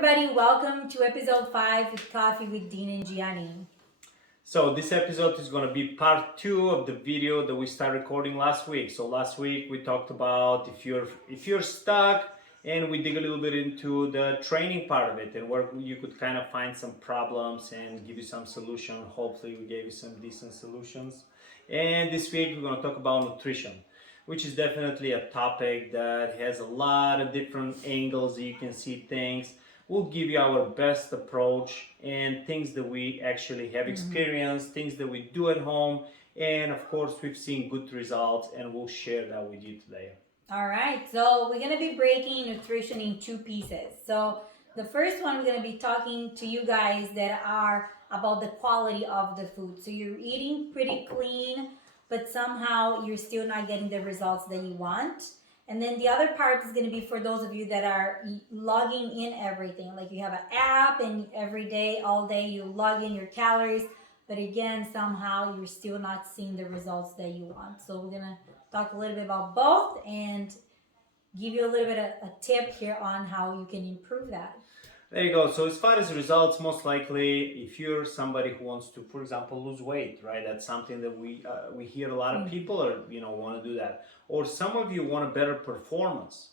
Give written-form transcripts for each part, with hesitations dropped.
everybody, welcome to episode 5 with Coffee with Dean and Gianni. So this episode is going to be part 2 of the video that we started recording last week. So last week we talked about if you're stuck, and we dig a little bit into the training part of it and where you could kind of find some problems and give you some solution. Hopefully we gave you some decent solutions. And this week we're going to talk about nutrition, which is definitely a topic that has a lot of different angles you can see things. We'll give you our best approach and things that we actually have experienced, things that we do at home, and of course we've seen good results, and we'll share that with you today. All right, so we're going to be breaking nutrition in 2 pieces. So the first one, we're going to be talking to you guys that are about the quality of the food. So you're eating pretty clean, but somehow you're still not getting the results that you want. And then the other part is going to be for those of you that are logging in everything. Like you have an app and every day, all day, you log in your calories. But again, somehow you're still not seeing the results that you want. So we're going to talk a little bit about both and give you a little bit of a tip here on how you can improve that. There you go. So as far as results, most likely, if you're somebody who wants to, for example, lose weight, right? That's something that we hear a lot of people are want to do that. Or some of you want a better performance,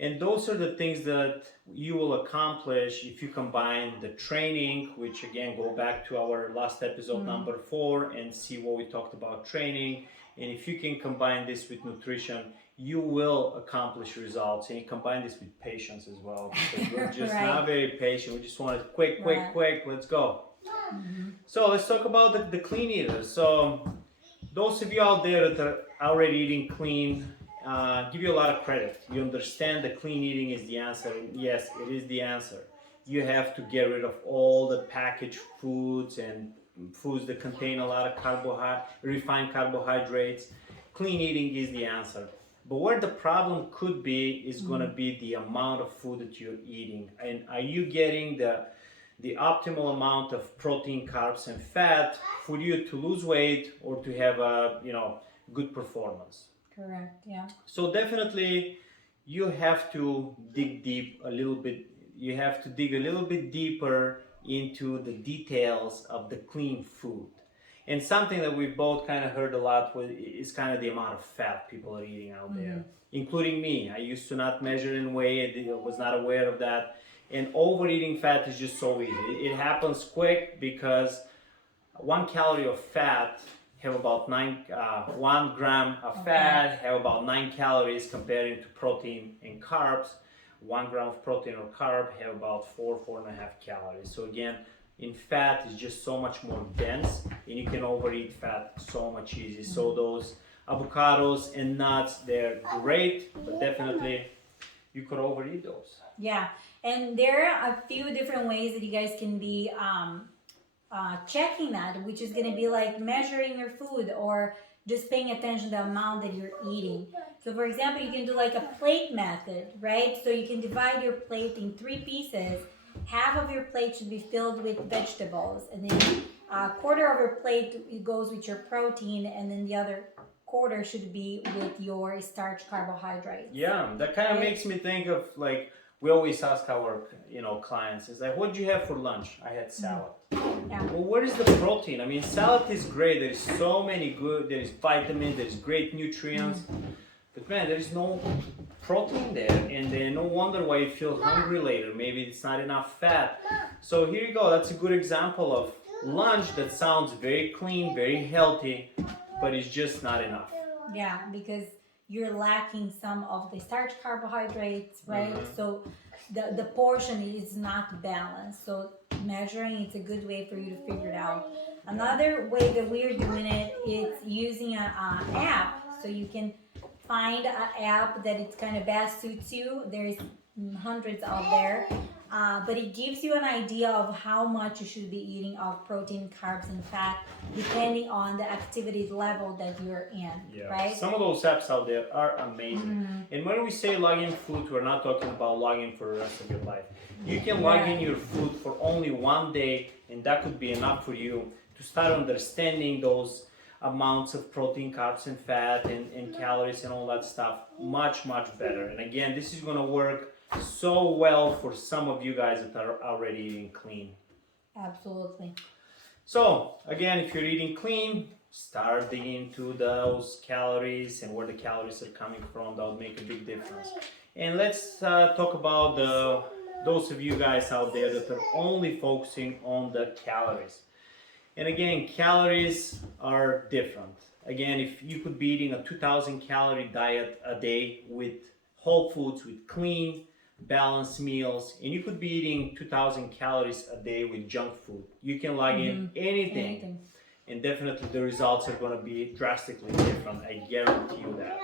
and those are the things that you will accomplish if you combine the training, which again go back to our last episode number 4 and see what we talked about training. And if you can combine this with nutrition, you will accomplish results. And you combine this with patience as well, because we're just Right. not very patient. We just want it quick, let's go. So let's talk about the clean eaters. So those of you out there that are already eating clean, give you a lot of credit. You understand that clean eating is the answer. And yes, it is the answer. You have to get rid of all the packaged foods and foods that contain a lot of refined carbohydrates. Clean eating is the answer. But where the problem could be is going to be the amount of food that you're eating. And are you getting the optimal amount of protein, carbs, and fat for you to lose weight or to have a good performance? Correct, yeah. So definitely you have to dig a little bit deeper into the details of the clean food. And something that we've both kind of heard a lot is kind of the amount of fat people are eating out there, including me. I used to not measure and weigh, I was not aware of that. And overeating fat is just so easy. It happens quick because 1 calorie of fat have about 1 gram of fat have about 9 calories compared to protein and carbs. 1 gram of protein or carb have about 4.5 calories. So again, in fat is just so much more dense, and you can overeat fat so much easy. So those avocados and nuts, they're great, but definitely you could overeat those. Yeah, and there are a few different ways that you guys can be checking that, which is going to be like measuring your food or just paying attention to the amount that you're eating. So for example, you can do like a plate method, right? So you can divide your plate in 3 pieces. Half of your plate should be filled with vegetables, and then a quarter of your plate goes with your protein, and then the other quarter should be with your starch carbohydrates. Yeah, that kind of makes me think of, like, we always ask our clients, is like, what did you have for lunch? I had salad. Yeah. Well, where is the protein? I mean, salad is great. There's so many good, there's vitamins, there's great nutrients. But man, there is no protein there, and then no wonder why you feel hungry later. Maybe it's not enough fat. So here you go. That's a good example of lunch that sounds very clean, very healthy, but it's just not enough. Yeah, because you're lacking some of the starch carbohydrates, right? So the portion is not balanced. So measuring, it's a good way for you to figure it out. Another way that we're doing it is using an app. So you can find an app that it kind of best suits you. There's hundreds out there, but it gives you an idea of how much you should be eating of protein, carbs, and fat, depending on the activity level that you're in, right? Some of those apps out there are amazing. And when we say log in food, we're not talking about logging for the rest of your life. You can log in your food for only 1 day, and that could be enough for you to start understanding those amounts of protein, carbs, and fat, and calories, and all that stuff much better. And again, this is going to work so well for some of you guys that are already eating clean. Absolutely. So again, if you're eating clean, start digging into those calories and where the calories are coming from. That will make a big difference. And let's talk about those of you guys out there that are only focusing on the calories. And again, calories are different. Again, if you could be eating a 2,000 calorie diet a day with whole foods, with clean, balanced meals, and you could be eating 2,000 calories a day with junk food. You can log in anything, and definitely the results are going to be drastically different. I guarantee you that.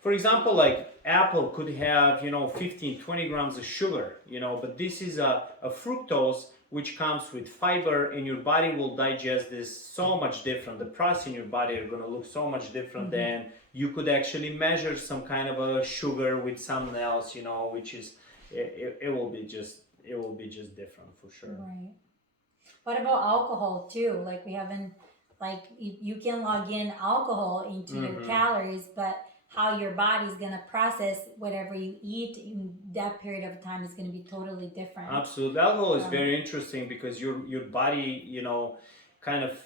For example, like apple could have 15 20 grams of sugar, but this is a fructose which comes with fiber, and your body will digest this so much different. The process in your body are going to look so much different than you could actually measure some kind of a sugar with something else, which is it will be just different for sure. Right. What about alcohol too? Like we haven't, like you can log in alcohol into your calories, but how your body's gonna process whatever you eat in that period of time is gonna be totally different. Absolutely, alcohol is very interesting because your body, kind of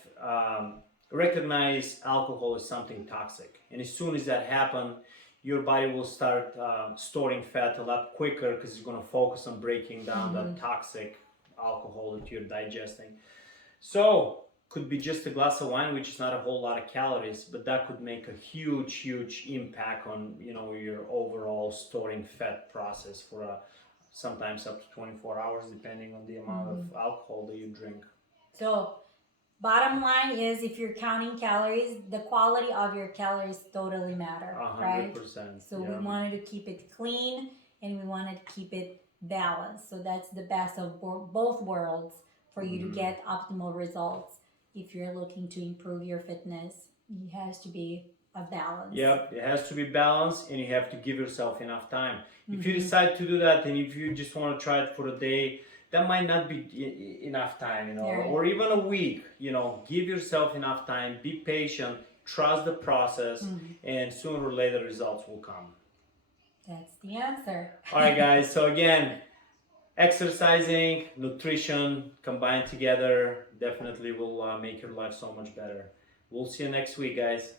recognize alcohol as something toxic, and as soon as that happens, your body will start storing fat a lot quicker because it's going to focus on breaking down that toxic alcohol that you're digesting. So could be just a glass of wine, which is not a whole lot of calories, but that could make a huge impact on your overall storing fat process for sometimes up to 24 hours, depending on the amount of alcohol that you drink. So bottom line is, if you're counting calories, the quality of your calories totally matter, 100%, right? So yeah. we wanted to keep it clean and we wanted to keep it balanced. So that's the best of both worlds for you to get optimal results. If you're looking to improve your fitness, it has to be a balance. Yep, it has to be balanced, and you have to give yourself enough time. If you decide to do that, and if you just want to try it for a day, that might not be enough time, or even a week. Give yourself enough time, be patient, trust the process, and sooner or later results will come. That's the answer. All right, guys. So again, exercising, nutrition combined together definitely will make your life so much better. We'll see you next week, guys.